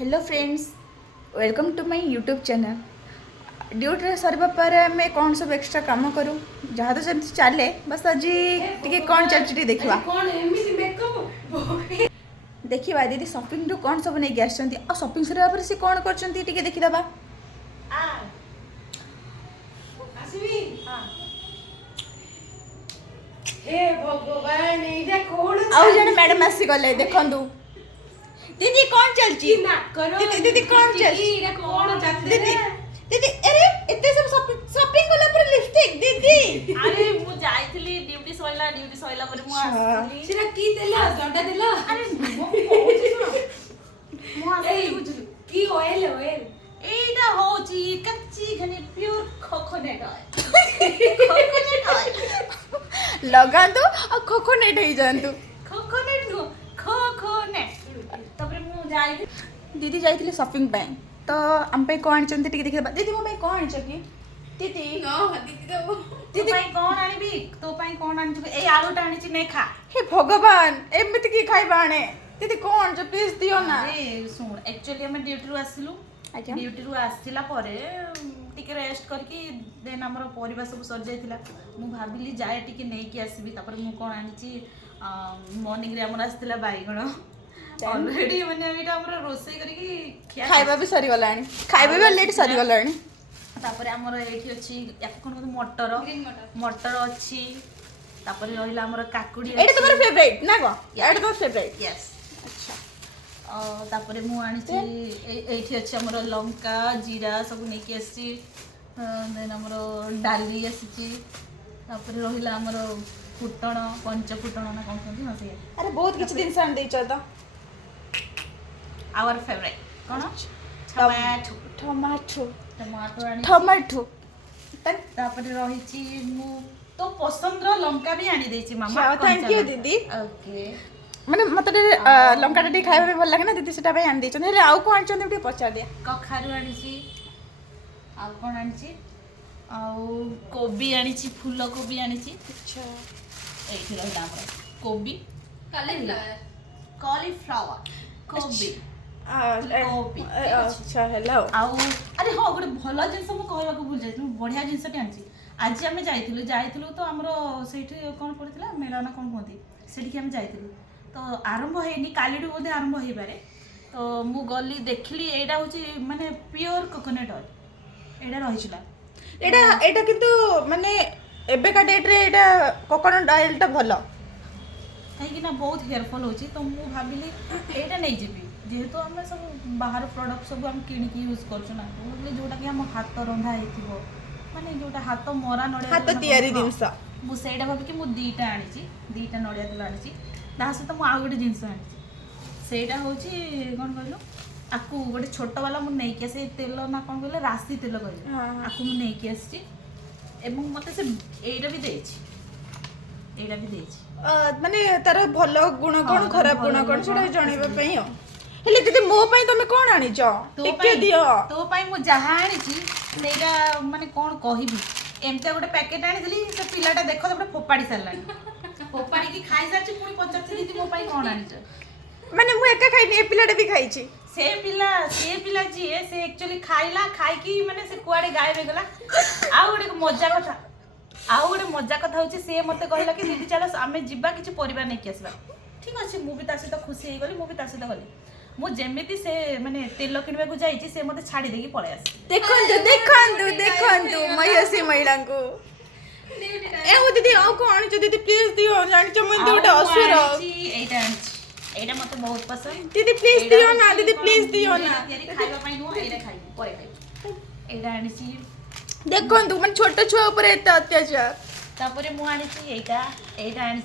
Hello friends, welcome to my YouTube channel. Duty सरवा पर आम कौन सब एक्स्ट्रा काम करूँ जहाँ तो जमी चले बस आज टी कौन चलती देखा देखा दीदी शॉपिंग रू कौन सब नहीं आसछंती आ शॉपिंग सरवा पर से कौन करछंती टी देखिदबा। हे भगवान एटा कोन आउ जने मैडम आसी गले देखंदु दीदी कौन चलची ना करो दीदी कौन चलची एटा कोन जाते दीदी दीदी अरे इतने सब शॉपिंग वाला पर लिपस्टिक दीदी अरे मु जाइथली ड्यूटी सइला पर मु आसली सिरा की देला दंडा देला अरे मु कहूची सुनो मु आसली बुझलु की ऑयल एटा होची कच्ची घने प्योर कोकोनट ऑयल लगा तो और कोकोनट ही जानतु कोकोनट नु कोकोनट तबरे मु जाइथली दीदी जाइथिले शॉपिंग पे तो हम पे कौन चंती टिके देखिबा दीदी मो पे कौन चकी दीदी दीदी तो तो पई कोन आनिबी तो पई कोन आनिछु ए आलू टाणीची नै खा हे भगवान एमिति की खाइबा आने दीदी कौन जो प्लीज दियो ना। अरे सुन एक्चुअली हम ड्यूटी रु आसिलु आज्ञा ड्यूटी रु आसिला परे टिके रेस्ट करके देन हमर परिवार सब सर जाइथिला मु भाबिली जाए टिके नै की आसीबी तापर मु कोन आनिची मॉर्निंग रे हमर आस्तिला बाईगण ऑलरेडी माने एटा हमर रोसई करके खिया खाइबा भी सरी गलानी खाइबा भी लेट सरी गलानी तापर हमर एठी अछि याक कोन मटर मटर अछि तापर रहिला हमर काकुडी एटा तुम्हारा फेवरेट ना गो एटा तुम्हारा फेवरेट यस अच्छा तापर मु आनिची एठी अछि हमर लंका जीरा सब नै की आसी देन हमर डाली आसी तापर रहिला हमर फुटण पंच फुटण ना कोन कहନ୍ତି हसे अरे बहुत किछ दिन सान देइछ तो आवर फेवरेट कोन टमाटो टमाटो टमाटो आनी टमाटो तापर रहिची मु तो पसंद रो लंका भी आनी देछि मामा थैंक यू दीदी ओके माने मते लंका टी खाइबा में भल लागे ना दीदी सेटा पे आन देइछ हेले आउ कोन चंती टी पचा दे कखारु आनिची आ कोन आनिची आउ कोबी आनिची फूल कोबी आनिची अच्छा एठी रहला हमर कोबी कॉलीफ्लावर कोबी कोबी अच्छा हेलो आउ अरे हो गोटे भल जिनस मु कहबा को भूल जाइछु बढ़िया जिनस टे आनिची आज आमे जाइथिलु तो हमरो सेठी कोन पड़ितला मेला ना कोन कहंती सेठी हम जाइथिलु तो आरंभ हेनी कालीडू बोधे आरंभ हेई पारे तो मु गली देखली एडा होची माने प्योर कोकोनट ऑयल एडा रहिछला एटा एटा किंतु माने एबे का डेट रे एटा कोकोनट ऑयल टा भलो कहीं ना बहुत हेयरफॉल होची तो मु भाबिली एटा नै जेबी जेहेतु हम सब बाहर प्रोडक्ट सब हम किनिकी यूज करछु ना बोले जोटा कि हम हाथ रंधा हेतिबो माने जोटा हाथ मरा नडिया हाथ तयारी जिंस मु सेटा भाबी कि मु दीटा आनिची दीटा नडिया तेल आनिची ता सहित मु आउ गोटे जिंस आनिची सेटा होची कोन कहलो आकु गोटे छोट वाला मु नै के से तेल ना कोन कहले राशि तेल कहले आकु मु नै के आसी एवं मते से एटा भी देछि एटा भी देछि माने तार भलो गुण कोन खराब गुण कोन सेटा जणैबा पई हो हेले दीदी मो पई तमे कोन आनी छ टिके दियो तो पई मु जहा आनी छी सेटा माने कोन कहिबी एमते गोटे पैकेट आनी दिली से पिलाटा देखो तबे फोपाडी सरलानी फोपाडी की खाई सारची पुनी पचारती दीदी मो पई कोन आनी छ माने मु एका खाइनी ए पिलाटा भी खाई छी से पिला जी से एक्चुअली खाइला खाई की माने से कुआडे गायब हो गला आउ गोटे मजा कथा होची से मते कहला कि दीदी चलो आमे जिबा किछि परिवार नै कि आसबा ठीक अछि मु भी तासे तो खुशी हे गली मु भी तासे तो गली मु जेमिति से माने तेल किनबा को जाई छी से मते छाडी देकी पळे आसी देखंतु मयसी महिला को ए हो दीदी आउ को आनी छ दीदी प्लीज दियो जानि छ मन दोटा असुर एटा मते बहुत पसंद दीदी प्लीज दियो ना दीदी प्लीज दियो ना खाइबा पई नु एटा खाइबो पळे खाइबो एटा आनी छी देखंतु मन छोट छुआ ऊपर एत अत्याचार तापरे मु आनी छी एटा आनी